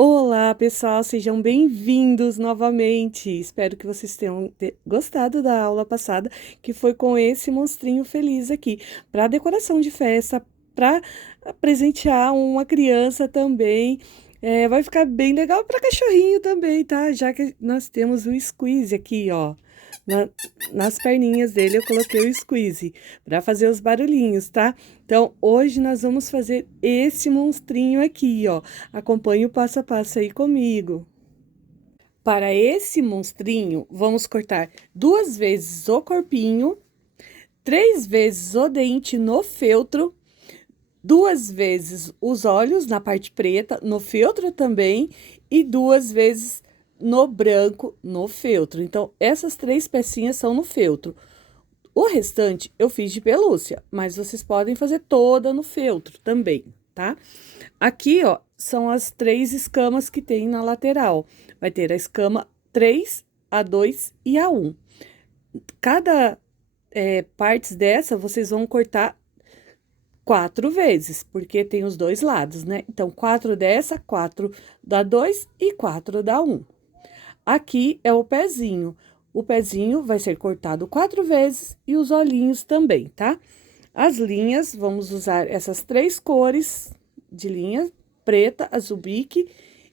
Olá, pessoal, sejam bem-vindos novamente. Espero que vocês tenham gostado da aula passada, que foi com esse monstrinho feliz aqui, para decoração de festa, para presentear uma criança também. Vai ficar bem legal para cachorrinho também, tá? Já que nós temos o squeeze aqui, ó. Na- Nas perninhas dele eu coloquei o squeeze para fazer os barulhinhos, tá? Então, hoje nós vamos fazer esse monstrinho aqui, ó. Acompanhe o passo a passo aí comigo. Para esse monstrinho, vamos cortar 2 vezes o corpinho, 3 vezes o dente no feltro, 2 vezes os olhos na parte preta, no feltro também, e 2 vezes no branco, no feltro. Então, essas 3 pecinhas são no feltro. O restante eu fiz de pelúcia, mas vocês podem fazer toda no feltro também, tá? Aqui, ó, são as 3 escamas que tem na lateral. Vai ter a escama 3, a 2 e a 1. Cada partes dessa, vocês vão cortar 4 vezes, porque tem os dois lados, né? Então, 4 dessa, 4 da 2 e 4 da 1. Aqui é o pezinho. O pezinho vai ser cortado 4 vezes e os olhinhos também, tá? As linhas, vamos usar essas 3 cores de linha: preta, azul bique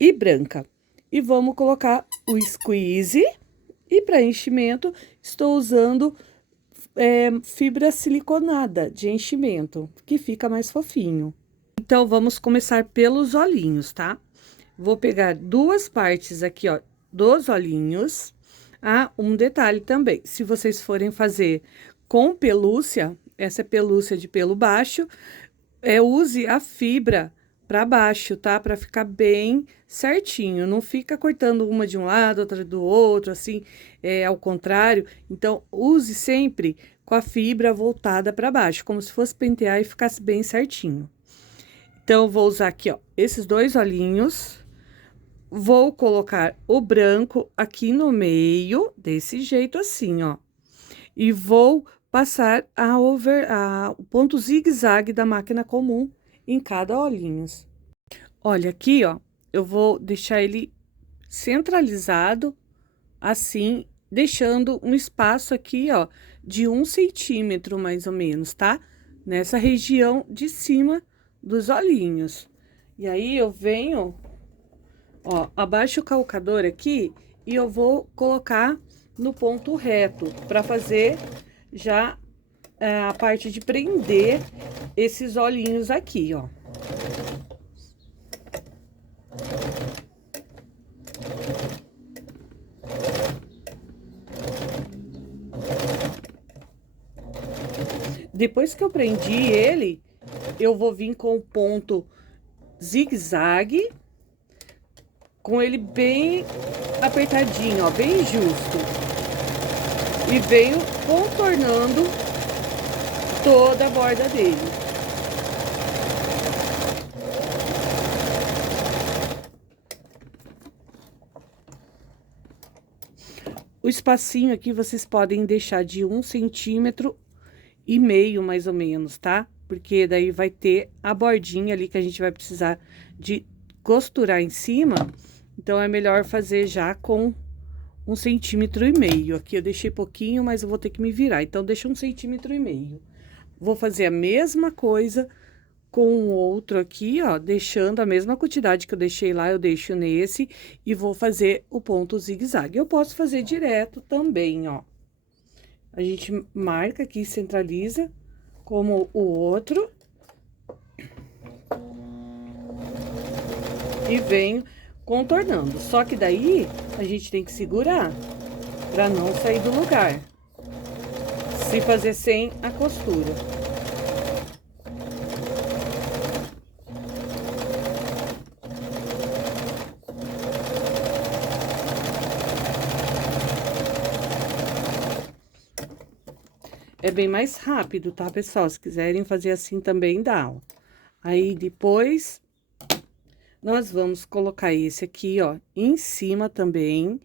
e branca. E vamos colocar o squeeze. E para enchimento, estou usando fibra siliconada de enchimento, que fica mais fofinho. Então, vamos começar pelos olhinhos, tá? Vou pegar 2 partes aqui, ó, dos olhinhos. Ah, um detalhe também, se vocês forem fazer com pelúcia, essa é pelúcia de pelo baixo, use a fibra para baixo, tá? Para ficar bem certinho, não fica cortando uma de um lado, outra do outro, assim, ao contrário. Então, use sempre com a fibra voltada para baixo, como se fosse pentear e ficasse bem certinho. Então, vou usar aqui, ó, esses 2 olhinhos. Vou colocar o branco aqui no meio, desse jeito assim, ó. E vou passar o ponto zigue-zague da máquina comum em cada olhinhos. Olha, aqui, ó, eu vou deixar ele centralizado, assim, deixando um espaço aqui, ó, de 1 centímetro, mais ou menos, tá? Nessa região de cima dos olhinhos. E aí, eu venho, ó, abaixo o calcador aqui e eu vou colocar no ponto reto para fazer já a parte de prender esses olhinhos aqui, ó. Depois que eu prendi ele, eu vou vir com o ponto zigue-zague, com ele bem apertadinho, ó, bem justo. E venho contornando toda a borda dele. O espacinho aqui vocês podem deixar de 1,5 centímetro, mais ou menos, tá? Porque daí vai ter a bordinha ali que a gente vai precisar de costurar em cima. Então, é melhor fazer já com 1,5 centímetro. Aqui eu deixei pouquinho, mas eu vou ter que me virar. Então, deixa 1,5 centímetro. Vou fazer a mesma coisa com o outro aqui, ó, deixando a mesma quantidade que eu deixei lá, eu deixo nesse e vou fazer o ponto zigue-zague. Eu posso fazer direto também, ó. A gente marca aqui, centraliza, como o outro. E venho contornando. Só que daí, a gente tem que segurar pra não sair do lugar. Se fazer sem a costura. É bem mais rápido, tá, pessoal? Se quiserem fazer assim também dá, ó. Aí, depois, nós vamos colocar esse aqui, ó, em cima também,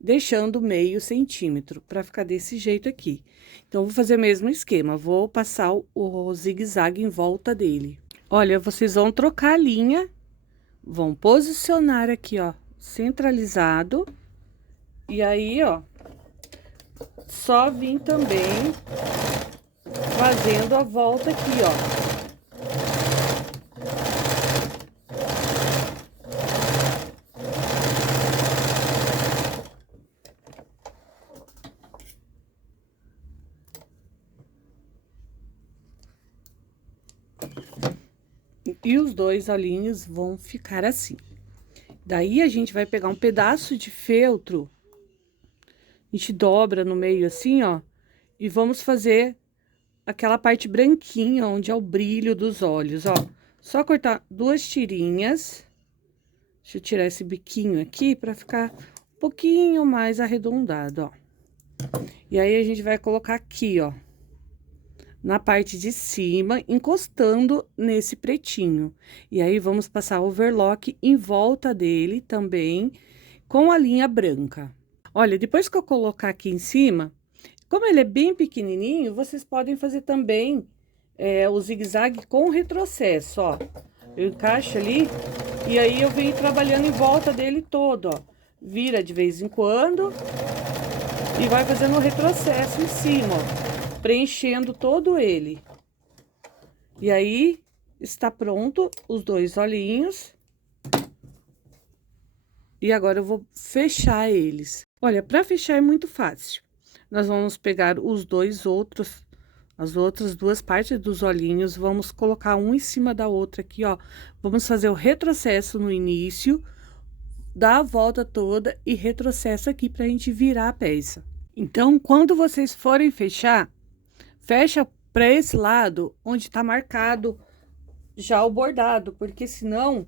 deixando 0,5 centímetro, pra ficar desse jeito aqui. Então, vou fazer o mesmo esquema, vou passar o zigue-zague em volta dele. Olha, vocês vão trocar a linha vão posicionar aqui, ó, centralizado. E aí, ó, só vim também fazendo a volta aqui, ó. E os dois olhinhos vão ficar assim. Daí, a gente vai pegar um pedaço de feltro, a gente dobra no meio assim, ó, e vamos fazer aquela parte branquinha, onde é o brilho dos olhos, ó. Só cortar 2 tirinhas. Deixa eu tirar esse biquinho aqui pra ficar um pouquinho mais arredondado, ó. E aí, a gente vai colocar aqui, ó, na parte de cima, encostando nesse pretinho. E aí, vamos passar overlock em volta dele também, com a linha branca. Olha, depois que eu colocar aqui em cima, como ele é bem pequenininho, vocês podem fazer também o zigue-zague com retrocesso, ó. Eu encaixo ali, e aí eu venho trabalhando em volta dele todo, ó. Vira de vez em quando, e vai fazendo o retrocesso em cima, ó, preenchendo todo ele. E aí, está pronto os 2 olhinhos. E agora eu vou fechar eles. Olha, para fechar é muito fácil. Nós vamos pegar os as outras 2 partes dos olhinhos, vamos colocar um em cima da outra aqui, ó. Vamos fazer o retrocesso no início, dar a volta toda e retrocesso aqui pra gente virar a peça. Então, quando vocês forem fechar, fecha para esse lado onde tá marcado já o bordado, porque senão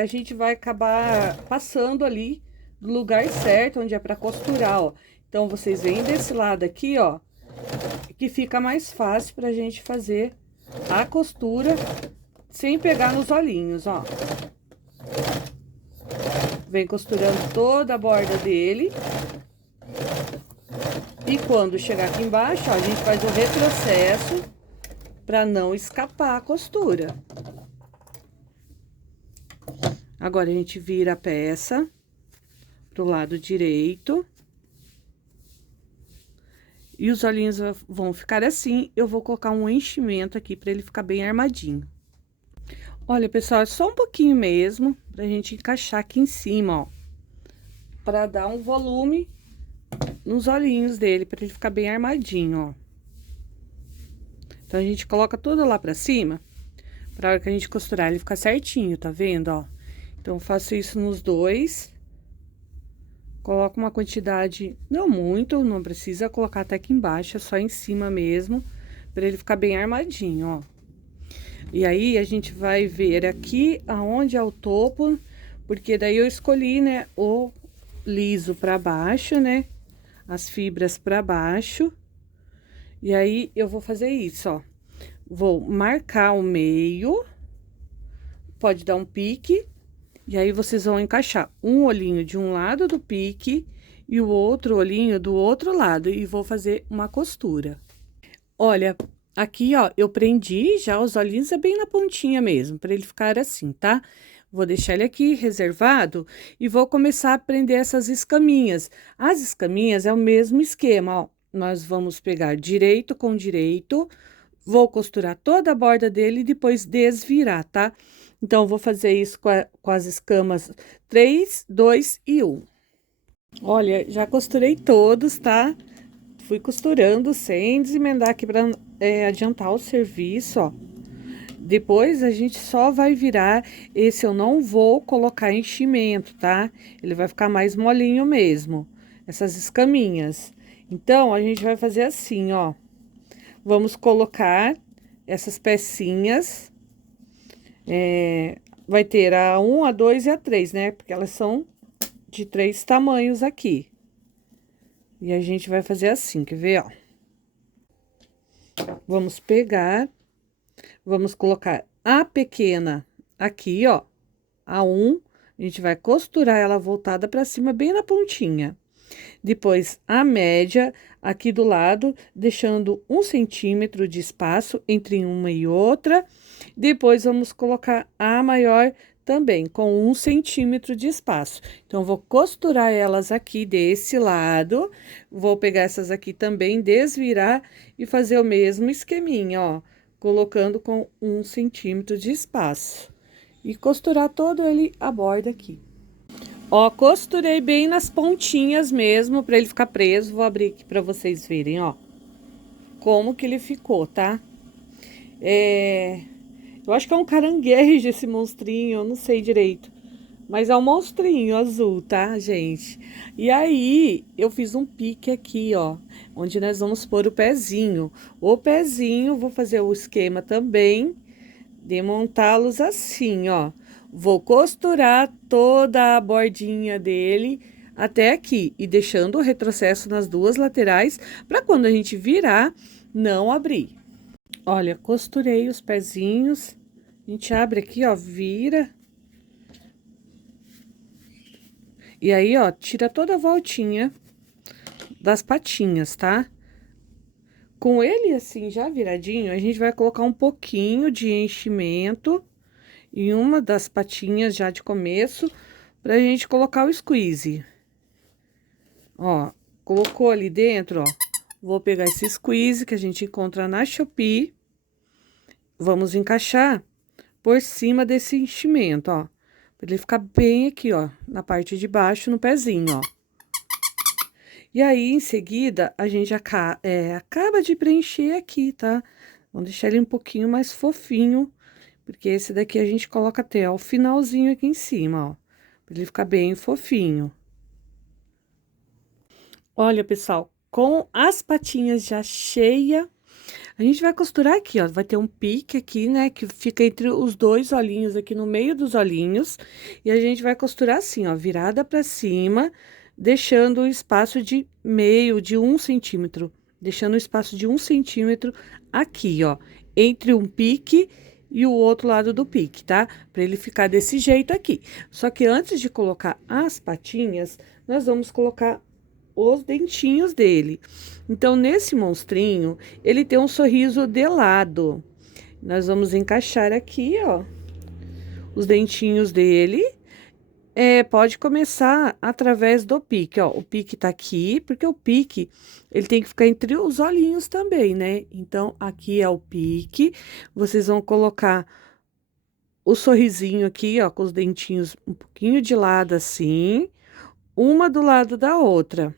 a gente vai acabar passando ali do lugar certo, onde é para costurar, ó. Então, vocês vêm desse lado aqui, ó, que fica mais fácil pra gente fazer a costura sem pegar nos olhinhos, ó. Vem costurando toda a borda dele. E quando chegar aqui embaixo, ó, a gente faz o retrocesso pra não escapar a costura. Agora, a gente vira a peça pro lado direito. E os olhinhos vão ficar assim. Eu vou colocar um enchimento aqui pra ele ficar bem armadinho. Olha, pessoal, é só um pouquinho mesmo, pra gente encaixar aqui em cima, ó. Pra dar um volume nos olhinhos dele, pra ele ficar bem armadinho, ó. Então, a gente coloca tudo lá pra cima, pra hora que a gente costurar ele ficar certinho, tá vendo, ó? Então, eu faço isso nos 2. Coloco uma quantidade, não muito, não precisa colocar até aqui embaixo, é só em cima mesmo, pra ele ficar bem armadinho, ó. E aí, a gente vai ver aqui aonde é o topo, porque daí eu escolhi, né, o liso pra baixo, né, as fibras pra baixo. E aí, eu vou fazer isso, ó. Vou marcar o meio, pode dar um pique, e aí, vocês vão encaixar um olhinho de um lado do pique e o outro olhinho do outro lado, e vou fazer uma costura. Olha, aqui, ó, eu prendi já os olhinhos, é bem na pontinha mesmo, pra ele ficar assim, tá? Vou deixar ele aqui reservado e vou começar a prender essas escaminhas. As escaminhas é o mesmo esquema, ó. Nós vamos pegar direito com direito, vou costurar toda a borda dele e depois desvirar, tá? Então, eu vou fazer isso com as escamas 3, 2 e 1. Olha, já costurei todos, tá? Fui costurando sem desemendar aqui pra adiantar o serviço, ó. Depois, a gente só vai virar. Esse eu não vou colocar enchimento, tá? Ele vai ficar mais molinho mesmo, essas escaminhas. Então, a gente vai fazer assim, ó. Vamos colocar essas pecinhas. Vai ter a 1, a 2 e a 3, né? Porque elas são de 3 tamanhos aqui. E a gente vai fazer assim, quer ver, ó? Vamos pegar, vamos colocar a pequena aqui, ó, a 1, a gente vai costurar ela voltada pra cima, bem na pontinha. Depois, a média aqui do lado, deixando 1 centímetro de espaço entre uma e outra. Depois, vamos colocar a maior também com 1 centímetro de espaço. Então, vou costurar elas aqui desse lado, vou pegar essas aqui também, desvirar e fazer o mesmo esqueminha, ó, colocando com 1 centímetro de espaço. E costurar todo ele a borda aqui. Ó, costurei bem nas pontinhas mesmo, pra ele ficar preso. Vou abrir aqui pra vocês verem, ó, como que ele ficou, tá? Eu acho que é um caranguejo esse monstrinho, eu não sei direito. Mas é um monstrinho azul, tá, gente? E aí, eu fiz um pique aqui, ó, onde nós vamos pôr o pezinho. O pezinho, vou fazer o esquema também de montá-los assim, ó. Vou costurar toda a bordinha dele até aqui e deixando o retrocesso nas duas laterais para quando a gente virar, não abrir. Olha, costurei os pezinhos. A gente abre aqui, ó, vira. E aí, ó, tira toda a voltinha das patinhas, tá? Com ele assim, já viradinho, a gente vai colocar um pouquinho de enchimento em uma das patinhas já de começo, pra gente colocar o squeeze. Ó, colocou ali dentro, ó, vou pegar esse squeeze que a gente encontra na Shopee. Vamos encaixar por cima desse enchimento, ó, pra ele ficar bem aqui, ó, na parte de baixo, no pezinho, ó. E aí, em seguida, a gente acaba de preencher aqui, tá? Vamos deixar ele um pouquinho mais fofinho, porque esse daqui a gente coloca até o finalzinho aqui em cima, ó, pra ele ficar bem fofinho. Olha, pessoal, com as patinhas já cheia, a gente vai costurar aqui, ó, vai ter um pique aqui, né, que fica entre os dois olhinhos aqui no meio dos olhinhos, e a gente vai costurar assim, ó, virada pra cima, deixando o espaço de meio, de 1 centímetro, deixando o espaço de 1 centímetro aqui, ó, entre um pique e o outro lado do pique, tá? Pra ele ficar desse jeito aqui. Só que antes de colocar as patinhas, nós vamos colocar os dentinhos dele. Então, nesse monstrinho, ele tem um sorriso de lado. Nós vamos encaixar aqui, ó, os dentinhos dele. Pode começar através do pique, ó. O pique tá aqui, porque o pique, ele tem que ficar entre os olhinhos também, né? Então, aqui é o pique. Vocês vão colocar o sorrisinho aqui, ó, com os dentinhos um pouquinho de lado, assim. Uma do lado da outra.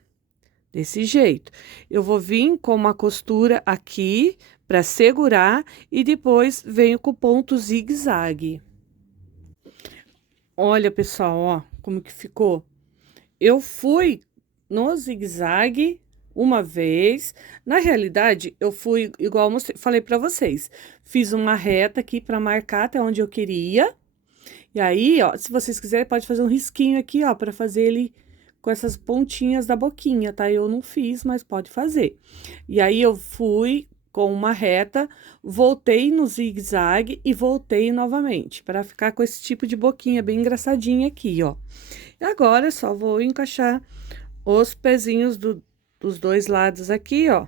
Desse jeito. Eu vou vir com uma costura aqui para segurar e depois venho com o ponto zigue-zague. Olha, pessoal, ó, como que ficou. Eu fui no zigue-zague uma vez. Na realidade, eu fui igual eu falei para vocês. Fiz uma reta aqui para marcar até onde eu queria. E aí, ó, se vocês quiserem, pode fazer um risquinho aqui, ó, para fazer ele com essas pontinhas da boquinha, tá? Eu não fiz, mas pode fazer. E aí, eu fui com uma reta, voltei no zigue-zague e voltei novamente, para ficar com esse tipo de boquinha bem engraçadinha aqui, ó. E agora, só vou encaixar os pezinhos dos dois lados aqui, ó.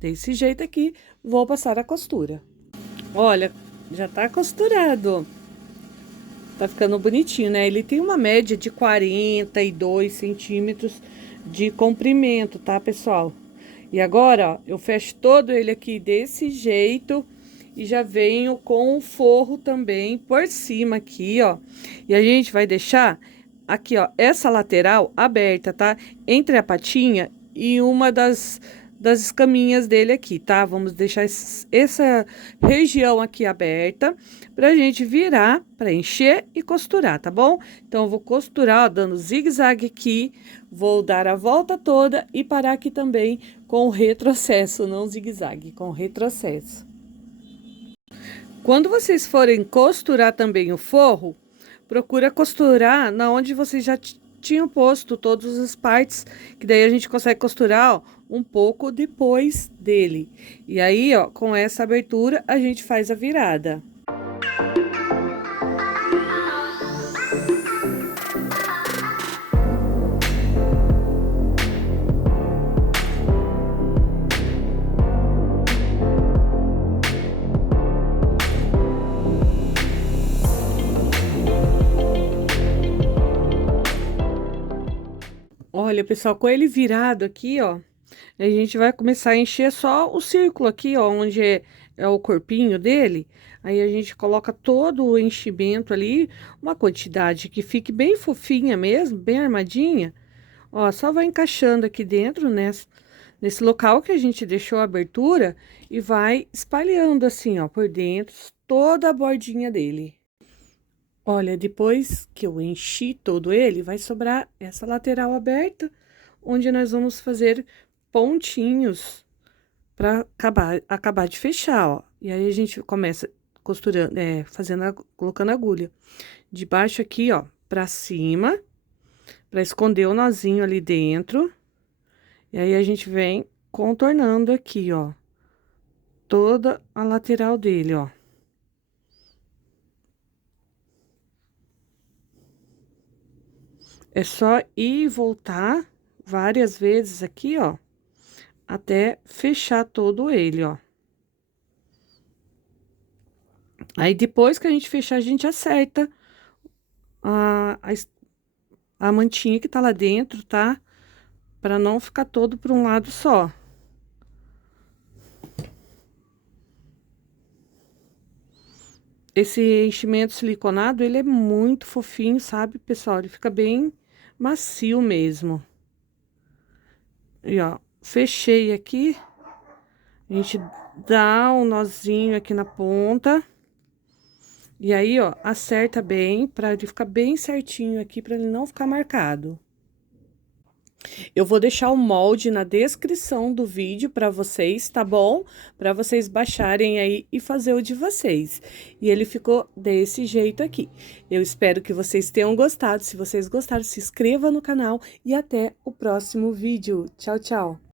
Desse jeito aqui, vou passar a costura. Olha, já tá costurado. Tá ficando bonitinho, né? Ele tem uma média de 42 centímetros de comprimento, tá, pessoal? E agora, ó, eu fecho todo ele aqui desse jeito e já venho com o forro também por cima aqui, ó. E a gente vai deixar aqui, ó, essa lateral aberta, tá? Entre a patinha e uma das escaminhas dele aqui, tá? Vamos deixar essa região aqui aberta pra gente virar, preencher e costurar, tá bom? Então, eu vou costurar, ó, dando zigue-zague aqui, vou dar a volta toda e parar aqui também com o retrocesso, não zigue-zague, com retrocesso. Quando vocês forem costurar também o forro, procura costurar na onde vocês já tinham posto todas as partes, que daí a gente consegue costurar, ó, um pouco depois dele. E aí, ó, com essa abertura, a gente faz a virada. Olha, pessoal, com ele virado aqui, ó, a gente vai começar a encher só o círculo aqui, ó, onde é o corpinho dele. Aí a gente coloca todo o enchimento ali, uma quantidade que fique bem fofinha mesmo, bem armadinha. Ó, só vai encaixando aqui dentro, né, nesse local que a gente deixou a abertura e vai espalhando assim, ó, por dentro, toda a bordinha dele. Olha, depois que eu enchi todo ele, vai sobrar essa lateral aberta, onde nós vamos fazer pontinhos para acabar de fechar, ó. E aí a gente começa costurando, fazendo, colocando agulha de baixo aqui, ó, para cima, para esconder o nozinho ali dentro. E aí a gente vem contornando aqui, ó, toda a lateral dele, ó. É só ir e voltar várias vezes aqui, ó, até fechar todo ele, ó. Aí, depois que a gente fechar, a gente acerta a, a, a mantinha que tá lá dentro, tá? Pra não ficar todo pra um lado só. Esse enchimento siliconado, ele é muito fofinho, sabe, pessoal? Ele fica bem macio mesmo. E, ó, fechei aqui. A gente dá um nozinho aqui na ponta. E aí, ó, acerta bem, pra ele ficar bem certinho aqui, pra ele não ficar marcado. Eu vou deixar o molde na descrição do vídeo para vocês, tá bom? Para vocês baixarem aí e fazer o de vocês. E ele ficou desse jeito aqui. Eu espero que vocês tenham gostado. Se vocês gostaram, se inscreva no canal e até o próximo vídeo. Tchau, tchau!